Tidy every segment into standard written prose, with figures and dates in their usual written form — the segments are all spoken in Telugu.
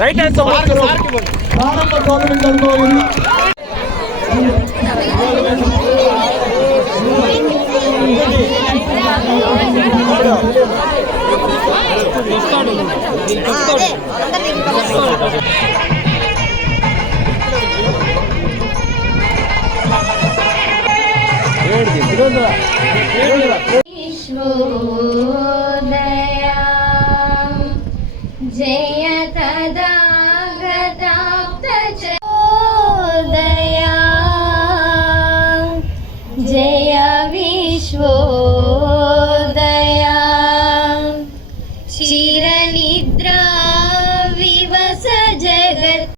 రైట్ హ్యాండ్ ప్రారంభ టోర్నమెంట్లతో जय तदागताप्त चोदया जय विश्वोदया चिरनिद्रा विवस जगत्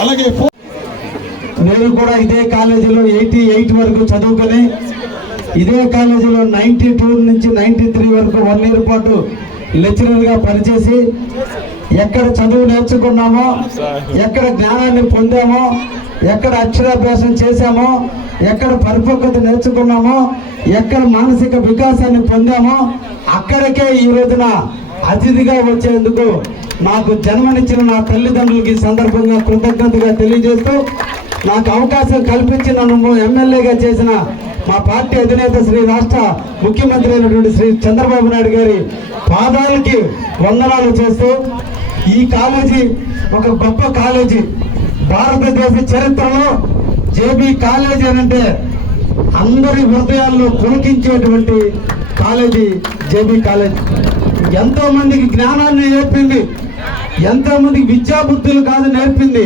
అలాగే నేను కూడా ఇదే కాలేజీలో 88 వరకు చదువుకొని ఇదే కాలేజీలో 92 నుంచి 93 వరకు 1 ఇయర్ పాటు లెక్చరర్గా పనిచేసి ఎక్కడ చదువు నేర్చుకున్నామో, ఎక్కడ జ్ఞానాన్ని పొందామో, ఎక్కడ అక్షరాభ్యాసం చేశామో, ఎక్కడ పరిపక్వత నేర్చుకున్నామో, ఎక్కడ మానసిక వికాసాన్ని పొందామో అక్కడికే ఈ రోజున అతిథిగా వచ్చేందుకు నాకు జన్మనిచ్చిన నా తల్లిదండ్రులకి సందర్భంగా కృతజ్ఞతగా తెలియజేస్తూ, నాకు అవకాశం కల్పించి నన్ను ఎమ్మెల్యేగా చేసిన మా పార్టీ అధినేత శ్రీ రాష్ట్ర ముఖ్యమంత్రి అయినటువంటి శ్రీ చంద్రబాబు నాయుడు గారి పాదాలకి వందనాలు చేస్తూ, ఈ కాలేజీ ఒక గొప్ప కాలేజీ. భారతదేశ చరిత్రలో జేబీ కాలేజీ అనంటే అందరి హృదయాల్లో పులకించేటువంటి కాలేజీ జేబీ కాలేజీ. ఎంతో మందికి జ్ఞానాన్ని నేర్పింది, ఎంతో మందికి విద్యాబుద్ధులు కాదు నేర్పింది,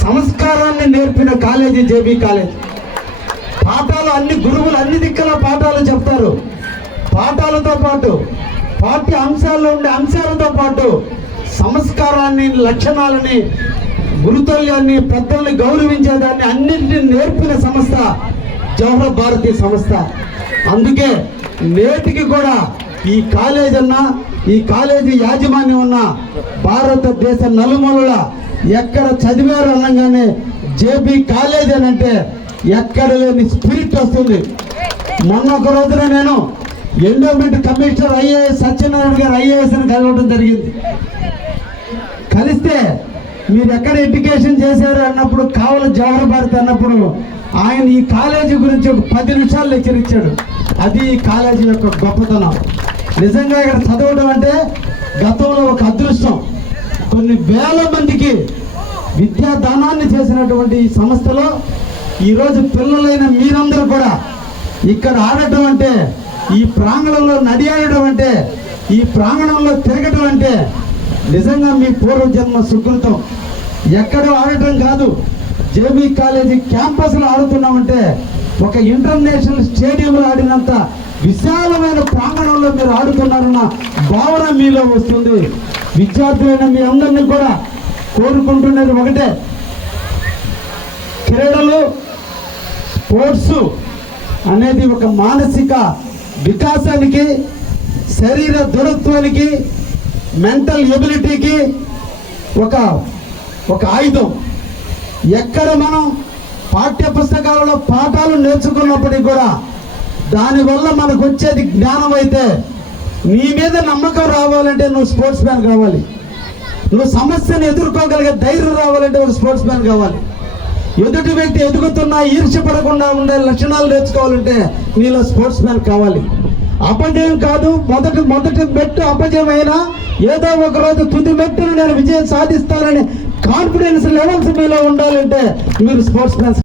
సంస్కారాన్ని నేర్పిన కాలేజీ జేబీ కాలేజ్. పాఠాలు అన్ని గురువులు అన్ని దిక్కుల పాఠాలు చెప్తారు. పాఠాలతో పాటు పాఠ్య అంశాల్లో ఉండే అంశాలతో పాటు సంస్కారాన్ని, లక్షణాలని, గురుతుల్యాన్ని, పెద్దల్ని గౌరవించేదాన్ని అన్నింటినీ నేర్పిన సంస్థ జవహర్ భారతి సంస్థ. అందుకే నేటికి కూడా ఈ కాలేజ్ అన్నా, ఈ కాలేజీ యాజమాన్యం ఉన్న భారతదేశ నలుమూలల ఎక్కడ చదివారు అనగానే జేబీ కాలేజ్ అని అంటే ఎక్కడ లేని స్పిరిట్ వస్తుంది. మొన్న ఒక రోజున నేను ఎండోమెంట్ కమిషనర్ ఐఏఎస్ సత్యనారాయణ గారు ఐఏఎస్ అని కలవడం జరిగింది. కలిస్తే మీరు ఎక్కడ ఎడ్యుకేషన్ చేశారు అన్నప్పుడు కావల జవహర్ భారతి అన్నప్పుడు ఆయన ఈ కాలేజీ గురించి ఒక 10 నిమిషాలు లెక్చర్ ఇచ్చాడు. అది ఈ కాలేజీ యొక్క గొప్పతనం. నిజంగా ఇక్కడ చదవడం అంటే గతంలో ఒక అదృష్టం. కొన్ని వేల మందికి విద్యాదానాన్ని చేసినటువంటి ఈ సంస్థలో ఈరోజు పిల్లలైన మీరందరూ కూడా ఇక్కడ ఆడటం అంటే, ఈ ప్రాంగణంలో నడియాడటం అంటే, ఈ ప్రాంగణంలో తిరగటం అంటే నిజంగా మీ పూర్వజన్మ సుకృతం. ఎక్కడో ఆడటం కాదు, జేబీ కాలేజీ క్యాంపస్లో ఆడుతున్నామంటే ఒక ఇంటర్నేషనల్ స్టేడియంలో ఆడినంత విశాలమైన ప్రాంగణంలో మీరు ఆడుతున్నారన్న భావన మీలో వస్తుంది. విద్యార్థులైన మీ అందరినీ కూడా కోరుకుంటున్నది ఒకటే, క్రీడలు, స్పోర్ట్స్ అనేది ఒక మానసిక వికాసానికి, శరీర దృఢత్వానికి, మెంటల్ ఎబిలిటీకి ఒక ఆయుధం. ఎక్కడ మనం పాఠ్య పుస్తకాలలో పాఠాలు నేర్చుకున్నప్పటికీ కూడా దానివల్ల మనకు వచ్చేది జ్ఞానం అయితే, నీ మీద నమ్మకం రావాలంటే నువ్వు స్పోర్ట్స్ మ్యాన్ కావాలి. నువ్వు సమస్యను ఎదుర్కోగలిగే ధైర్యం రావాలంటే ఒక స్పోర్ట్స్ మ్యాన్ కావాలి. ఎదుటి వ్యక్తి ఎదుగుతున్నా ఈర్ష్యపడకుండా ఉండే లక్షణాలు నేర్చుకోవాలంటే నీలో స్పోర్ట్స్ మ్యాన్ కావాలి. అపజయం కాదు, మొదటి మెట్టు అపజయం అయినా ఏదో ఒక రోజు తుది మెట్టును నేను విజయం సాధిస్తానని కాన్ఫిడెన్స్ లెవెల్స్ మీలో ఉండాలంటే మీరు స్పోర్ట్స్ మ్యాన్.